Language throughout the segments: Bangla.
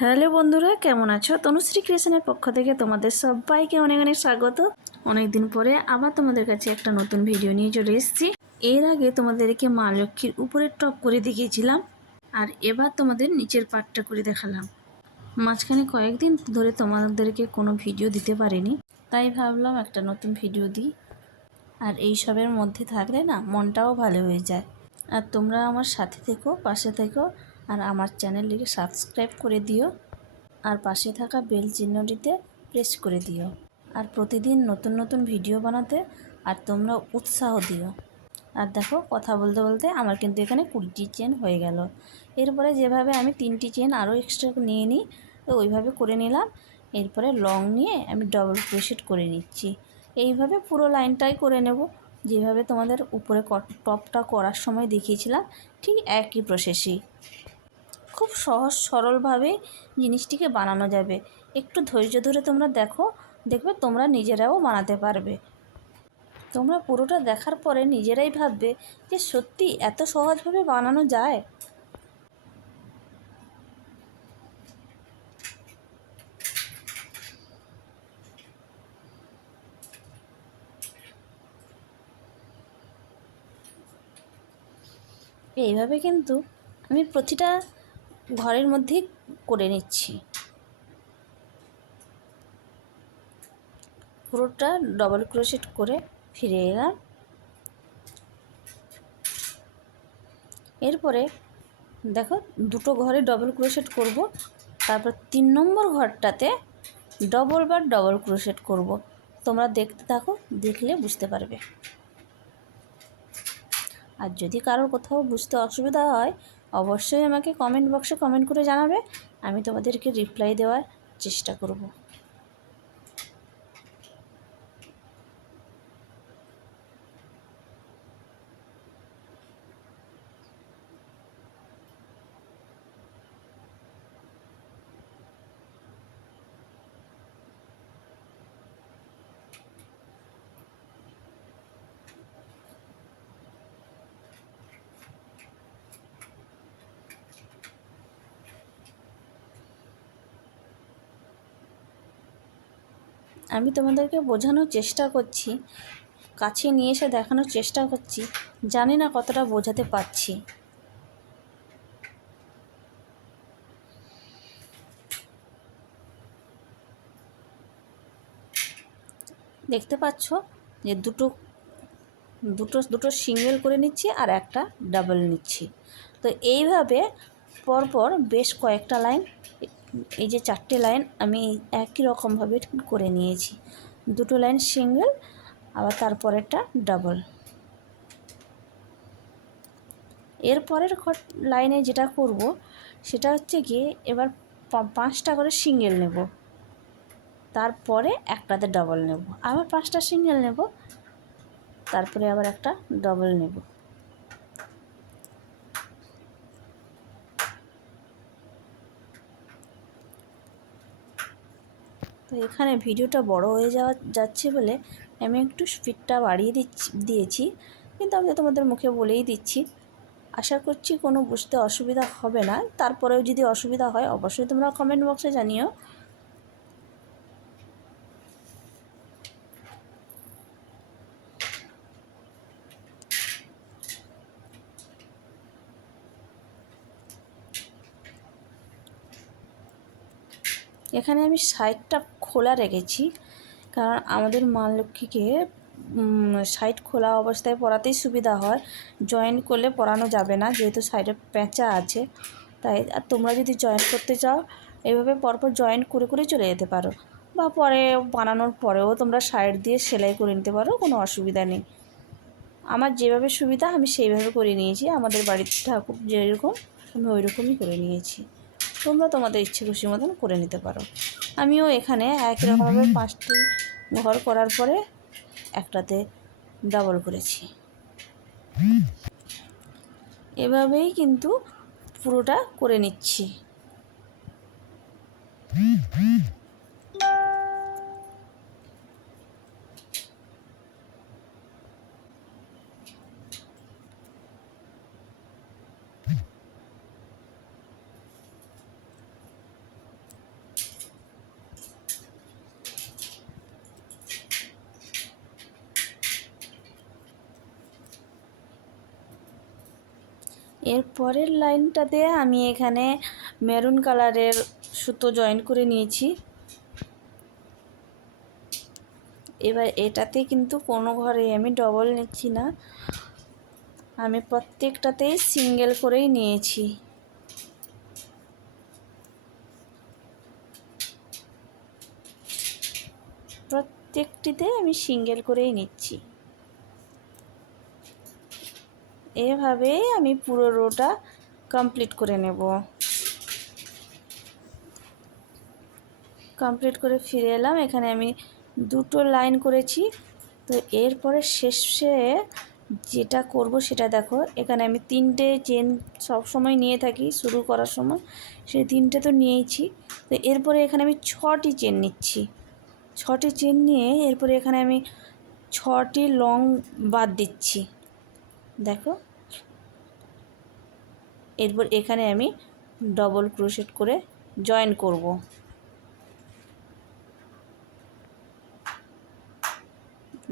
হ্যালো বন্ধুরা, কেমন আছো? তনুশ্রী ক্রিয়েশনের পক্ষ থেকে তোমাদের সবাইকে অনেক অনেক স্বাগত। অনেক দিন পরে আবার তোমাদের কাছে একটা নতুন ভিডিও নিয়ে চলে এসেছি। এর আগে তোমাদেরকে মা লক্ষ্মীর উপরের টপ করে দেখিয়েছিলাম, আর এবার তোমাদের নিচের পাটটা করে দেখালাম। মাঝখানে কয়েকদিন ধরে তোমাদেরকে কোনো ভিডিও দিতে পারিনি, তাই ভাবলাম একটা নতুন ভিডিও দিই। আর এই সবের মধ্যে থাকলে না মনটাও ভালো হয়ে যায়। আর তোমরা আমার সাথে থেকো, পাশে থেকো, আর আমার চ্যানেলটিকে সাবস্ক্রাইব করে দিও, আর পাশে থাকা বেল চিহ্নটিতে প্রেস করে দিও। আর প্রতিদিন নতুন নতুন ভিডিও বানাতে আর তোমরা উৎসাহ দিও। আর দেখো, কথা বলতে বলতে আমার কিন্তু এখানে 20টি চেন হয়ে গেল। এরপরে যেভাবে আমি 3টি চেন আরও এক্সট্রা নিয়ে নিই, তো ওইভাবে করে নিলাম। এরপরে লং নিয়ে আমি ডবল ক্রোশেট করে নিচ্ছি। এইভাবে পুরো লাইনটাই করে নেব, যেভাবে তোমাদের উপরে টপটা করার সময় দেখিয়েছিলাম, ঠিক একই প্রসেসই। খুব সহজ সরলভাবে জিনিসটিকে বানানো যাবে। একটু ধৈর্য ধরে তোমরা দেখো, দেখবে তোমরা নিজেরাও বানাতে পারবে। তোমরা পুরোটা দেখার পরে নিজেরাই ভাববে যে সত্যি এত সহজভাবে বানানো যায়। এইভাবে কিন্তু আমি প্রতিটা ঘরের মধ্যেই করে নিচ্ছি। পুরোটা ডবল ক্রোশেট করে ফিরে এলাম। এরপরে দেখো, দুটো ঘরে ডবল ক্রোশেট করব, তারপর 3 নম্বর ঘরটাতে ডবল ক্রোশেট করব। তোমরা দেখতে থাকো, দেখলে বুঝতে পারবে। আর যদি কারোর কোথাও বুঝতে অসুবিধা হয়, অবশ্যই আমাকে কমেন্ট বক্সে কমেন্ট করে জানাবে, আমি তোমাদেরকে রিপ্লাই দেওয়ার চেষ্টা করব। আমি তোমাদেরকে বোঝানোর চেষ্টা করছি, কাছে নিয়ে এসে দেখানোর চেষ্টা করছি, জানি না কতটা বোঝাতে পারছি। দেখতে পাচ্ছ যে দুটো দুটো দুটো সিঙ্গেল করে নিচ্ছি আর একটা ডাবল নিচ্ছি। তো এইভাবে পরপর বেশ কয়েকটা লাইন, এই যে 4টে লাইন আমি একই রকমভাবে করে নিয়েছি। দুটো লাইন সিঙ্গেল, আবার তারপরেরটা ডাবল। এরপরের লাইনে যেটা করব সেটা হচ্ছে গিয়ে এবার 5টা করে সিঙ্গেল নেব, তারপরে একটাতে ডাবল নেব, আবার 5টা সিঙ্গেল নেব, তারপরে আবার একটা ডাবল নেব। তো এখানে ভিডিওটা বড় হয়ে যাচ্ছে বলে আমি একটু স্পিডটা বাড়িয়ে দিয়েছি, কিন্তু আমি তোমাদের মুখে বলেই দিচ্ছি। আশা করছি কোনো বুঝতে অসুবিধা হবে না। তারপরেও যদি অসুবিধা হয় অবশ্যই তোমরা কমেন্ট বক্সে জানিও। এখানে আমি সাইডটা খোলা রেখেছি, কারণ আমাদের মা লক্ষ্মীকে সাইড খোলা অবস্থায় পরাতেই সুবিধা হয়। জয়েন করলে পরানো যাবে না, যেহেতু সাইডে প্যাঁচা আছে। তাই আর তোমরা যদি জয়েন করতে চাও, এভাবে পরপর জয়েন করে করে চলে যেতে পারো, বা পরে বানানোর পরেও তোমরা সাইড দিয়ে সেলাই করে নিতে পারো, কোনো অসুবিধা নেই। আমার যেভাবে সুবিধা আমি সেইভাবে করে নিয়েছি। আমাদের বাড়ির ঠাকুর যেরকম আমি ওই রকমই করে নিয়েছি। তোমরা তোমাদের ইচ্ছে খুশি মতন করে নিতে পারো। আমিও এখানে একই রকমভাবে 5টি ঘর করার পরে একটাতে ডাবল করেছি। এভাবেই কিন্তু পুরোটা করে নিচ্ছি। এর পরের লাইনটাতে আমি এখানে মেরুন কালারের সুতো জয়েন করে নিয়েছি। এবার এটাতে কিন্তু কোনো ঘরে আমি ডবল নিচ্ছি না, আমি প্রত্যেকটাতেই সিঙ্গেল করেই নিয়েছি। প্রত্যেকটিতে আমি সিঙ্গেল করেই নিচ্ছি। এভাবেই আমি পুরো রোটা কমপ্লিট করে নেব। কমপ্লিট করে ফিরে এলাম, এখানে আমি দুটো লাইন করেছি। তো এরপরে শেষে যেটা করব সেটা দেখো, এখানে আমি 3টে চেন সবসময় নিয়ে থাকি শুরু করার সময়, সেই 3টে তো নিয়েইছি। তো এরপরে এখানে আমি 6টি চেন নিচ্ছি। 6টি চেন নিয়ে এরপরে এখানে আমি 6টি লং বাদ দিচ্ছি, দেখো। এরপর এখানে আমি ডবল ক্রোশেট করে জয়েন করব।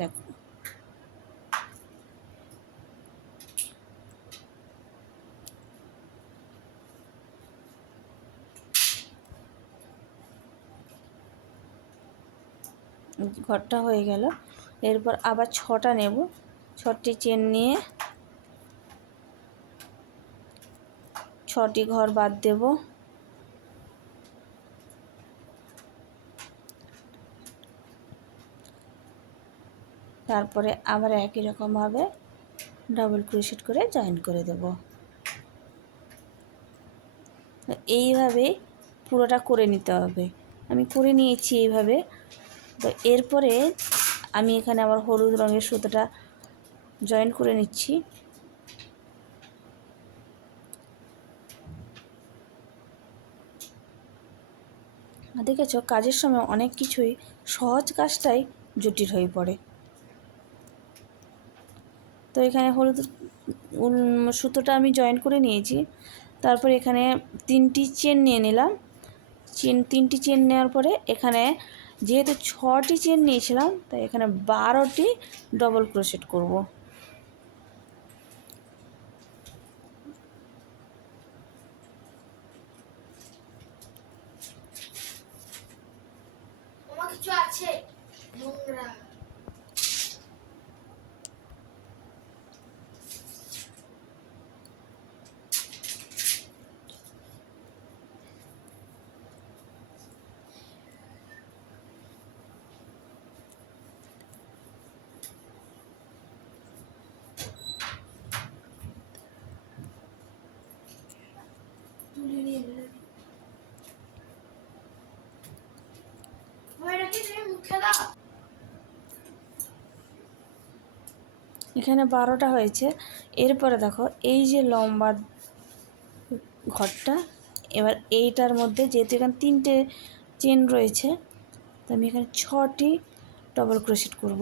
দেখো ঘরটা হয়ে গেল। এরপর আবার 6টা নেব, 6টি চেন নিয়ে 6টি ঘর বাদ দেব। তারপরে আবার একই রকমভাবে ডাবল ক্রোশেট করে জয়েন করে দেব। এইভাবে পুরোটা করে নিতে হবে। আমি করে নিয়েছি এইভাবে। তো এরপরে আমি এখানে আবার হলুদ রঙের সুতোটা জয়েন করে নিচ্ছি। দেখেছো, কাজের সময় অনেক কিছুই সহজ কাজটাই জটিল হয়ে পড়ে। তো এখানে হলুদ সুতোটা আমি জয়েন করে নিয়েছি। তারপর এখানে 3টি চেন নিয়ে নিলাম। 3টি চেন নেওয়ার পরে এখানে যেহেতু 6টি চেন নিয়েছিলাম, তাই এখানে 12টি ডবল ক্রোশেট করব। এখানে 12টা হয়েছে। এরপরে দেখো এই যে লম্বা ঘরটা, এবার এইটার মধ্যে যেহেতু এখানে 3টে চেন রয়েছে, তো আমি এখানে 6টি ডবল ক্রোশেট করব।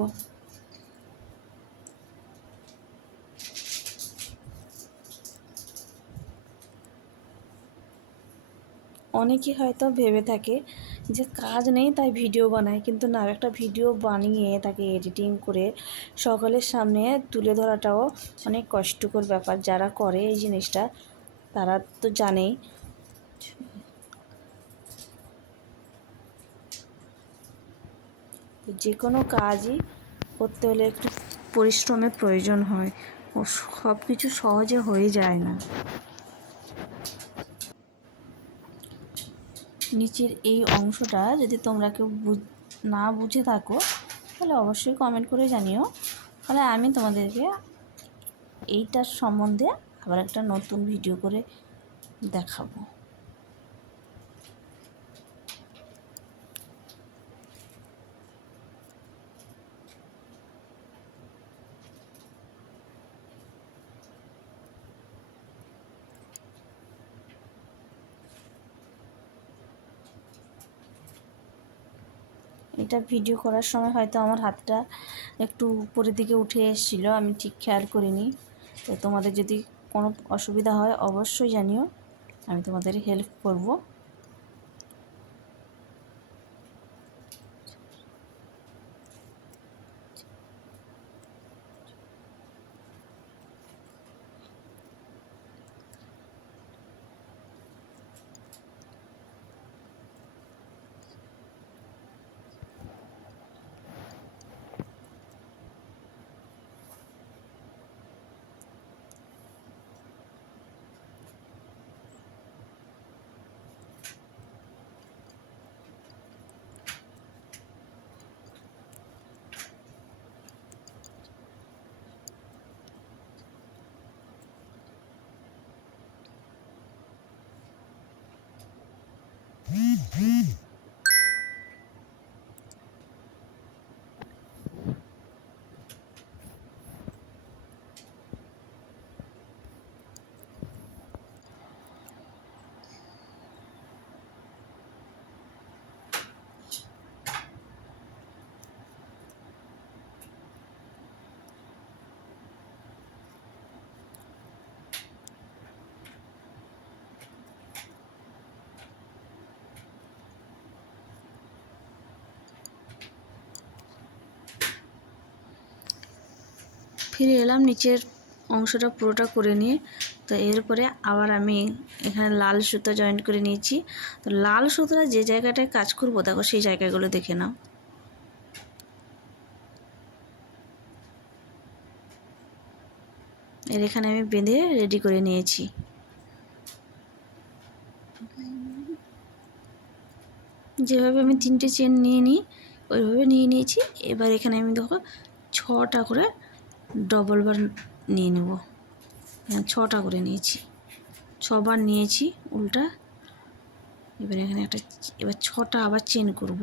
অনেকেই হয়তো ভেবে থাকে যে কাজ নেই তাই ভিডিও বানায়, কিন্তু না, একটা ভিডিও বানিয়ে তাকে এডিটিং করে সকলের সামনে তুলে ধরাটাও অনেক কষ্টকর ব্যাপার। যারা করে এই জিনিসটা তারা তো জানেই। যে কোনো কাজই করতে হলে একটু পরিশ্রমের প্রয়োজন হয়, ও সব কিছু সহজে হয়ে যায় না। নিচের এই অংশটা যদি তোমরা কেউ না বুঝে থাকো, তাহলে অবশ্যই কমেন্ট করে জানিও, তাহলে আমি তোমাদেরকে এইটার সম্বন্ধে আবার একটা নতুন ভিডিও করে দেখাবো। এটা ভিডিও করার সময় হয়তো আমার হাতটা একটু উপরের দিকে উঠে এসেছিলো, আমি ঠিক খেয়াল করিনি। তো তোমাদের যদি কোনো অসুবিধা হয় অবশ্যই জানিও, আমি তোমাদের হেল্প করব। ফিরে এলাম নিচের অংশটা পুরোটা করে নিয়ে। তো এরপরে আবার আমি এখানে লাল সুতো জয়েন্ট করে নিয়েছি। তো লাল সুতোটা যে জায়গাটায় কাজ করব দেখো সেই জায়গাগুলো দেখে নাও। এর এখানে আমি বেঁধে রেডি করে নিয়েছি। যেভাবে আমি 3টে চেন নিয়ে নিই ওইভাবে নিয়ে নিয়েছি। এবার এখানে আমি দেখো 6টা করে ডবল বার নিয়ে নেব। 6টা করে নিয়েছি, 6বার নিয়েছি উল্টা। এবার এখানে এবার 6টা আবার চেন করব।